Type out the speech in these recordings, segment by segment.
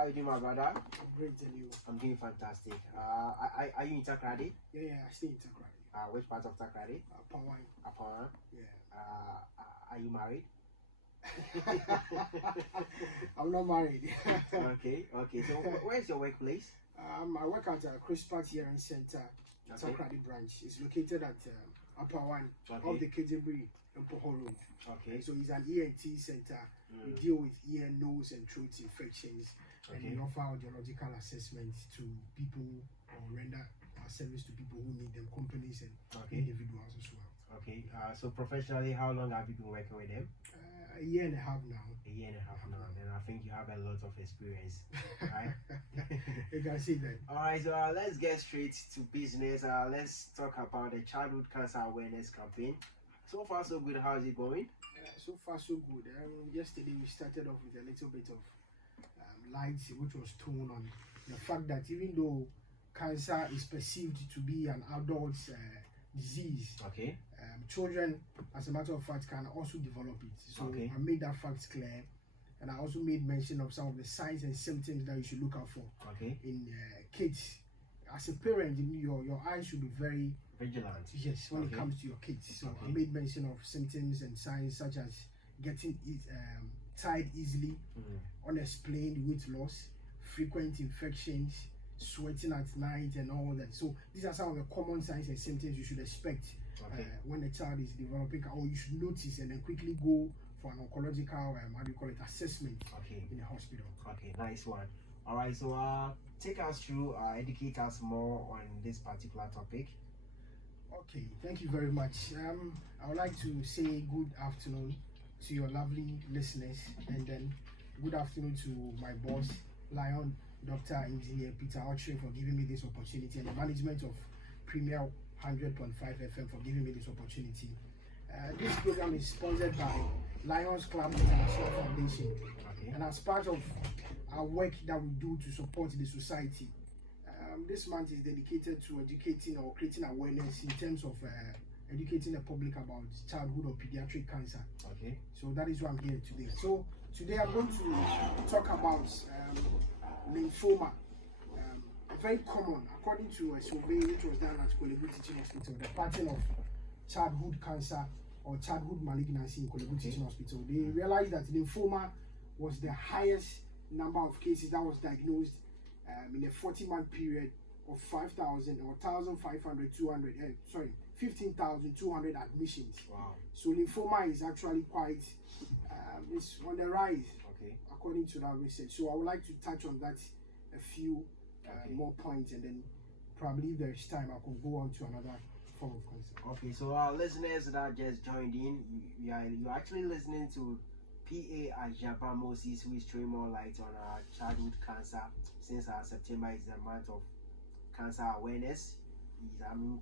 How are you doing, my brother? I'm great, and you? I'm doing fantastic. Are you in Takoradi? Yeah, I stay in Takoradi. Which part of Takoradi? Pawan. Upon. Yeah. Are you married? I'm not married. Okay. So where's your workplace? I work at a CRISPR Hearing Center, Takoradi branch. It's located at Pawan of the Kejebri in Pohoro. Okay. So it's an ENT center. We deal with ear, nose, and throat infections, and we offer audiological assessments to people or render our service to people who need them, companies and individuals as well. Okay. So professionally, how long have you been working with them? A year and a half now. A year and a half now. Then I think you have a lot of experience, right? You can see that. All right. So let's get straight to business. Let's talk about the childhood cancer awareness campaign. So far, so good. How's it going? So far, so good. Yesterday, we started off with a little bit of light, which was thrown on the fact that even though cancer is perceived to be an adult disease, children, as a matter of fact, can also develop it. So I made that fact clear, and I also made mention of some of the signs and symptoms that you should look out for in kids. As a parent, your eyes should be very vigilant. Yes, when it comes to your kids. So I made mention of symptoms and signs such as getting tired easily, unexplained weight loss, frequent infections, sweating at night, and all that. So these are some of the common signs and symptoms you should expect when a child is developing, or you should notice and then quickly go for an oncological assessment in the hospital. Okay, nice one. All right, so take us through, educate us more on this particular topic. Okay, thank you very much. I would like to say good afternoon to your lovely listeners, and then good afternoon to my boss, Lion, Dr. Engineer Peter Autry, for giving me this opportunity, and the management of Premier 100.5 FM for giving me this opportunity. This program is sponsored by Lions Club International Foundation, and as part of our work that we do to support the society, this month is dedicated to educating or creating awareness in terms of educating the public about childhood or pediatric cancer. So that is why I'm here today. So today I'm going to talk about lymphoma. Very common, according to a survey which was done at Kolebu Teaching Hospital, the pattern of childhood cancer or childhood malignancy in Kolebu Teaching Hospital. They realized that lymphoma was the highest number of cases that was diagnosed in a 40-month period of 15,200 admissions. Wow. So lymphoma is actually quite it's on the rise, according to that research. So I would like to touch on that a few more points, and then probably if there is time, I can go on to another form of cancer. Okay, so our listeners that just joined in, you're actually listening to PA Ajaba Moses, who is throwing more light on childhood cancer, since September is the month of cancer awareness.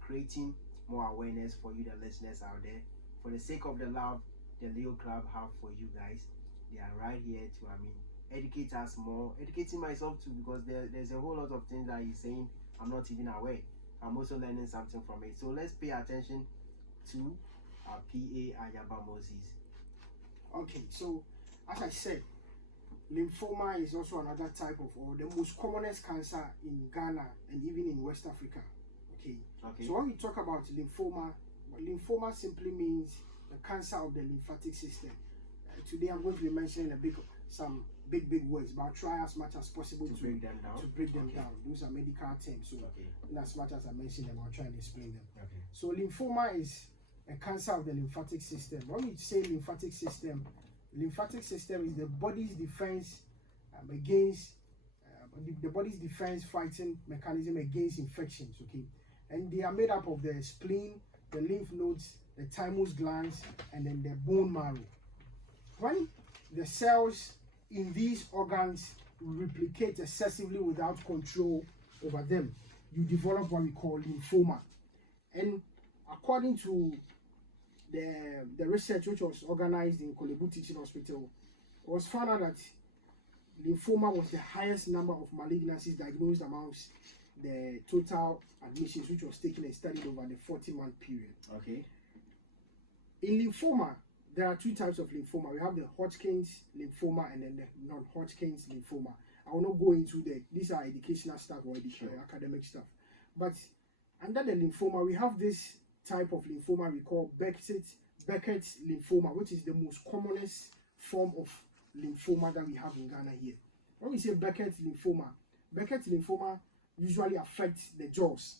Creating more awareness for you, the listeners out there. For the sake of the love the Leo Club have for you guys, they are right here to educate us more, educating myself too, because there's a whole lot of things that he's saying I'm not even aware. I'm also learning something from it. So let's pay attention to PA Ajaba Moses. Okay, so as I said, lymphoma is also another type of, or the most commonest cancer in Ghana and even in West Africa. So when we talk about lymphoma simply means the cancer of the lymphatic system. Today I'm going to be mentioning some big words, but I'll try as much as possible to break them down. Those are medical terms, so in as much as I mention them, I'll try and explain them. So lymphoma is a cancer of the lymphatic system. When we say lymphatic system is the body's defense against the body's defense fighting mechanism against infections. And they are made up of the spleen, the lymph nodes, the thymus glands, and then the bone marrow. When the cells in these organs replicate excessively without control over them, you develop what we call lymphoma. And according to the research which was organized in Kolebu Teaching Hospital, it was found out that lymphoma was the highest number of malignancies diagnosed amongst the total admissions which was taken and studied over the 40-month period. In lymphoma, there are two types of lymphoma. We have the Hodgkin's lymphoma and then the non-Hodgkin's lymphoma. I will not go into these are educational stuff or academic stuff. But under the lymphoma, we have this type of lymphoma we call Beckett's lymphoma, which is the most commonest form of lymphoma that we have in Ghana here. When we say Beckett's lymphoma usually affects the jaws.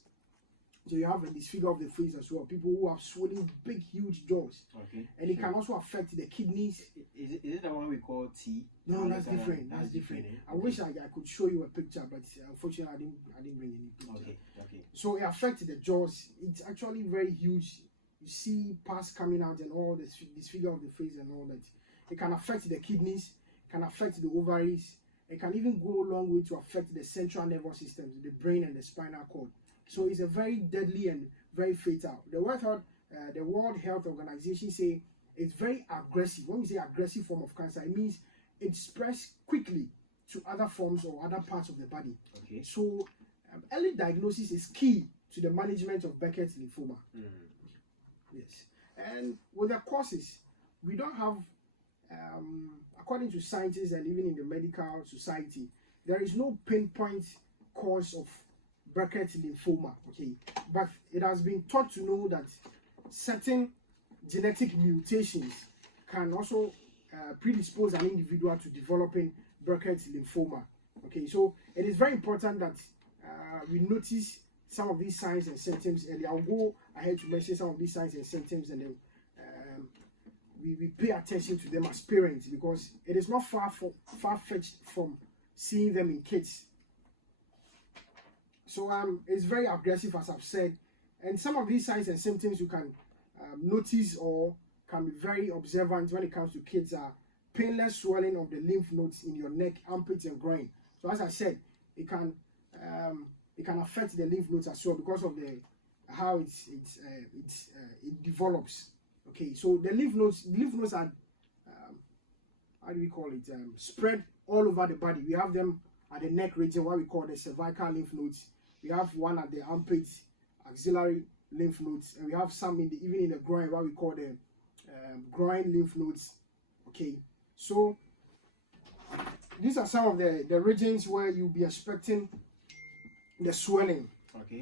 So you have a disfigure of the face as well. People who have swollen, big, huge jaws. Okay. And it can also affect the kidneys. Is it the one we call T? No, that's different. That's different. I wish I could show you a picture, but unfortunately I didn't bring any picture. Okay. So it affects the jaws. It's actually very huge. You see pus coming out and all this disfigure of the face and all that. It can affect the kidneys, can affect the ovaries. It can even go a long way to affect the central nervous system, the brain and the spinal cord. So it's a very deadly and very fatal. The World Health Organization say it's very aggressive. When we say aggressive form of cancer, it means it spreads quickly to other forms or other parts of the body. Okay. So early diagnosis is key to the management of Beckett's lymphoma. Yes. And with the causes, we don't have, according to scientists and even in the medical society, there is no pinpoint cause of Beckett's lymphoma, okay, but it has been thought to know that certain genetic mutations can also predispose an individual to developing Beckett's lymphoma. Okay, so it is very important that we notice some of these signs and symptoms early. I'll go ahead to mention some of these signs and symptoms, and then we pay attention to them as parents, because it is not far-fetched from seeing them in kids. So it's very aggressive, as I've said, and some of these signs and symptoms you can notice or can be very observant when it comes to kids are painless swelling of the lymph nodes in your neck, armpits, and groin. So as I said, it can affect the lymph nodes as well because of how it develops. Okay, so the lymph nodes are how do we call it? Spread all over the body. We have them at the neck region, what we call the cervical lymph nodes. We have one at the armpits, axillary lymph nodes, and we have some even in the groin, what we call the groin lymph nodes. Okay, so these are some of the regions where you'll be expecting the swelling.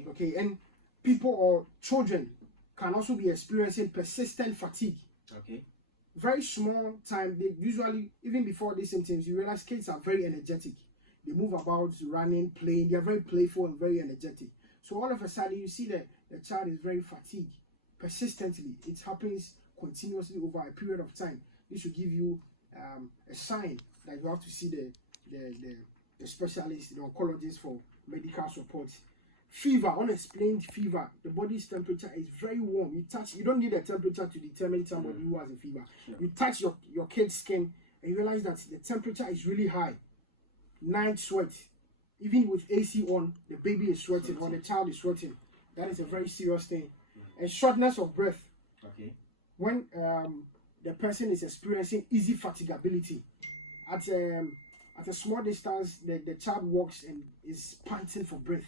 Okay, and people or children can also be experiencing persistent fatigue. Okay, very small time. They usually, even before these symptoms, you realize kids are very energetic. They move about, running, playing. They are very playful and very energetic. So all of a sudden, you see that the child is very fatigued persistently. It happens continuously over a period of time. This should give you a sign that you have to see the specialist, the oncologist, for medical support. Fever, unexplained fever. The body's temperature is very warm. You don't need a temperature to determine somebody who has a fever. Sure. You touch your kid's skin and you realize that the temperature is really high. Night sweat. Even with AC on, the baby is sweating or the child is sweating. That is a very serious thing. And shortness of breath. Okay. When the person is experiencing easy fatigability. At a small distance, the child walks and is panting for breath.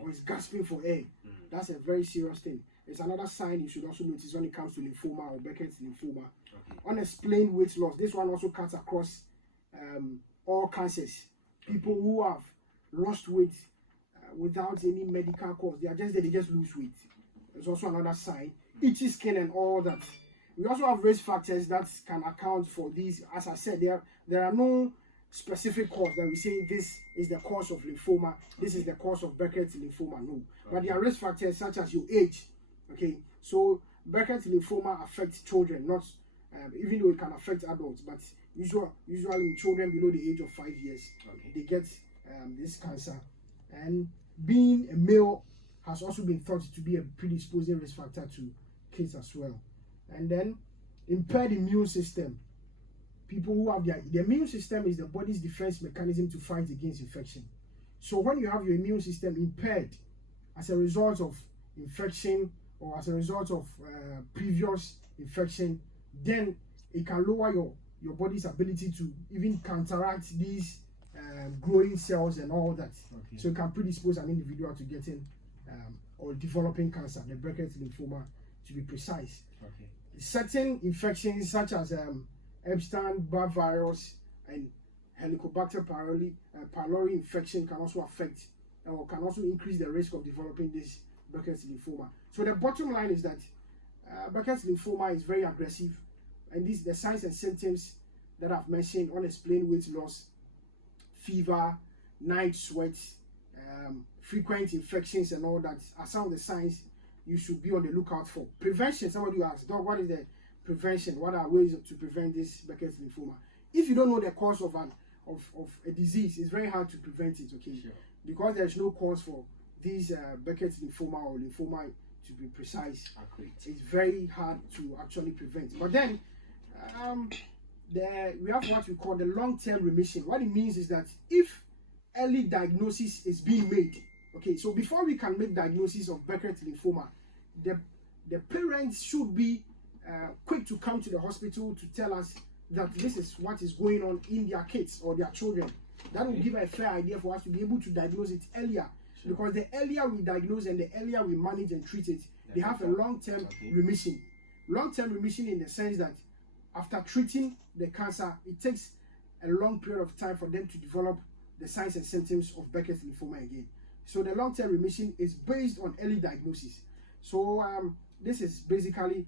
Or is gasping for air. That's a very serious thing. It's another sign you should also notice when it comes to lymphoma or Beckett's lymphoma. Unexplained weight loss. This one also cuts across all cancers. People who have lost weight without any medical cause. They just lose weight. It's also another sign. Itchy skin and all that. We also have risk factors that can account for these. As I said, there are no specific cause that we say this is the cause of lymphoma, this is the cause of Beckett's lymphoma. No. But there are risk factors such as your age. Okay, so Beckett's lymphoma affects children, not even though it can affect adults, but usually in children below the age of 5 years, they get this cancer. And being a male has also been thought to be a predisposing risk factor to kids as well. And then impaired immune system. People who have the immune system is the body's defense mechanism to fight against infection. So when you have your immune system impaired as a result of infection or as a result of previous infection, then it can lower your body's ability to even counteract these growing cells and all that. So it can predispose an individual to getting or developing cancer, the Beckett's lymphoma to be precise. Certain infections such as Epstein-Barr virus and Helicobacter pylori infection can also affect or can also increase the risk of developing this Burkitt's lymphoma. So the bottom line is that Burkitt's lymphoma is very aggressive, and these the signs and symptoms that I've mentioned: unexplained weight loss, fever, night sweats, frequent infections, and all that are some of the signs you should be on the lookout for. Prevention. Somebody will ask, Doc, what is the prevention? What are ways to prevent this Burkitt's lymphoma? If you don't know the cause of a disease, it's very hard to prevent it. Okay, Sure. Because there's no cause for these Burkitt's lymphoma or lymphoma to be precise. Accurate. It's very hard to actually prevent. But then we have what we call the long-term remission. What it means is that if early diagnosis is being made, okay, so before we can make diagnosis of Burkitt's lymphoma, the parents should be quick to come to the hospital to tell us that this is what is going on in their kids or their children. That will give a fair idea for us to be able to diagnose it earlier. Sure. Because the earlier we diagnose and the earlier we manage and treat it, they have a long-term remission. Long-term remission in the sense that after treating the cancer, it takes a long period of time for them to develop the signs and symptoms of Burkitt's lymphoma again. So the long-term remission is based on early diagnosis. So this is basically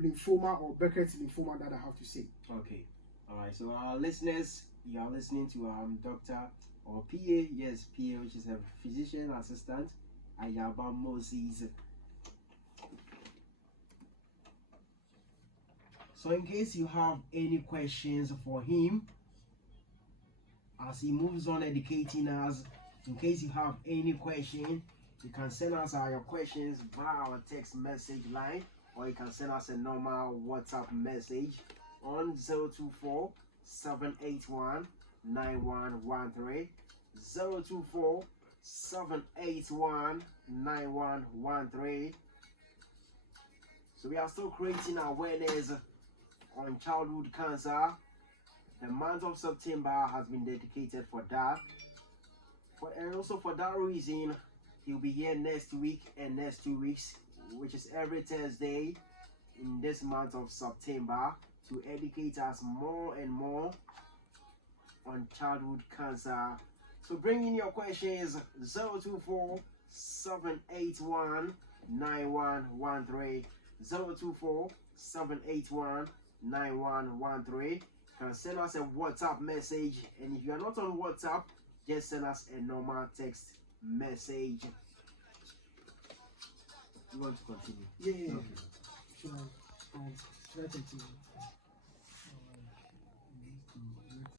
lymphoma or Burkitt's lymphoma that I have to say. Okay. All right. So our listeners, you are listening to Dr. or PA, yes, PA, which is a physician assistant, Ayaba Moses. So in case you have any questions for him, as he moves on educating us, in case you have any question, you can send us your questions via our text message line, or you can send us a normal WhatsApp message on 024 781 9113 024 781 9113. So we are still creating awareness on childhood cancer. The month of September has been dedicated for that. And also for that reason, he'll be here next week and next 2 weeks, which is every Thursday in this month of September, to educate us more and more on childhood cancer. So bring in your questions, 024 781 9113 024 781 9113. You can send us a WhatsApp message, and if you are not on WhatsApp, just send us a normal text message. You want to continue? Yeah. Okay. Should I continue?